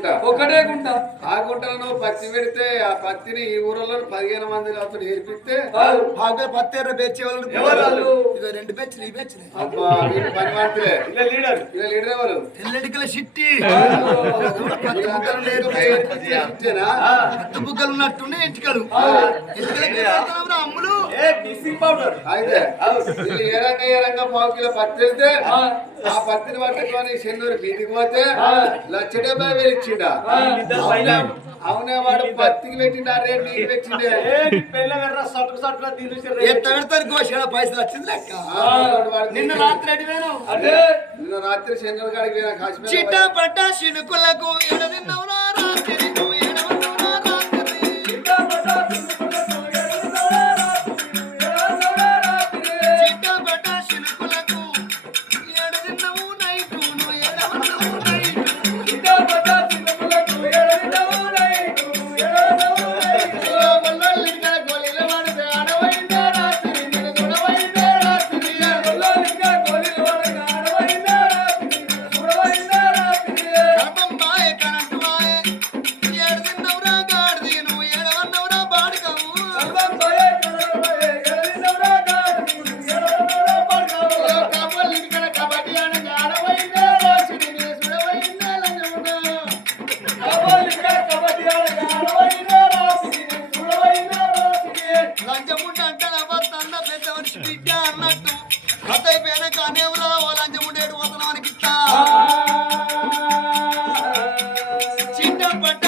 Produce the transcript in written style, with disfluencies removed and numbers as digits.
గుంట ఆ గుంటలో నువ్వు పత్తి పెడితే ఆ పత్తిని ఈ ఊరిలో 15 మంది అతను ఏర్పిస్తే పత్తి ఎర్ర బెచ్చి వాళ్ళు ఇక 2 బెచ్చులు ఈ బెచ్చులు అబ్బా వీళ్ళు పని మాత్రమే లీడర్ ఎవరు తెల్లడికల సిట్టి ఇచ్చేనా? పత్తి బుగ్గలు ఉన్నట్టుండే ఎంటికలు అమ్ములు అయితే వీళ్ళు ఏ రంగా పావు కిలో పత్తి వెళ్తే ఆ పత్తిని పట్టుకొని చెన్నూరు బీటికి పోతే 1,70,000 ఇచ్చిండా. అవునే వాడు పత్తికి పెట్టిండా రేట్ నీకు పెట్టిండే పైసలు వచ్చింది లెక్క నిన్న రాత్రి చెన్నూరు కాడికి పోయినా కాశ్మీర్ చిట్ట పట్ట చినుకులకు ఎడదిన్నవురా రాత్రి నువ్వు ఎడవన్నవురా రాత్రి చిట్ట పట్ట చినుకులకు ఎడదిన్నవు నైటు నువ్వు ఎడవన్నవు నైటు గొల్లలింగా గొలిల వాడితే అడవైందే రాత్రి నిన్ను చూడవైందే రాత్రి కడపం బాయే కరెంటు బాయే ఏడుదిన్నవురా గాడిది నువ్వు ఏడవన్నవురా బాడుకవు కబడ్డీ కబడ్డీ అనగా అడవైందే రాత్రి నిన్ను చూడవైందే లంచముండ అంటే అబద్ధండ పెద్ద మనిషి బిడ్డ అన్నట్టు కథ అయిపోయినా కానేవురా ఓ లంచముండేడు పోతున్నాం అనిపిస్తా చిన్న పట్ట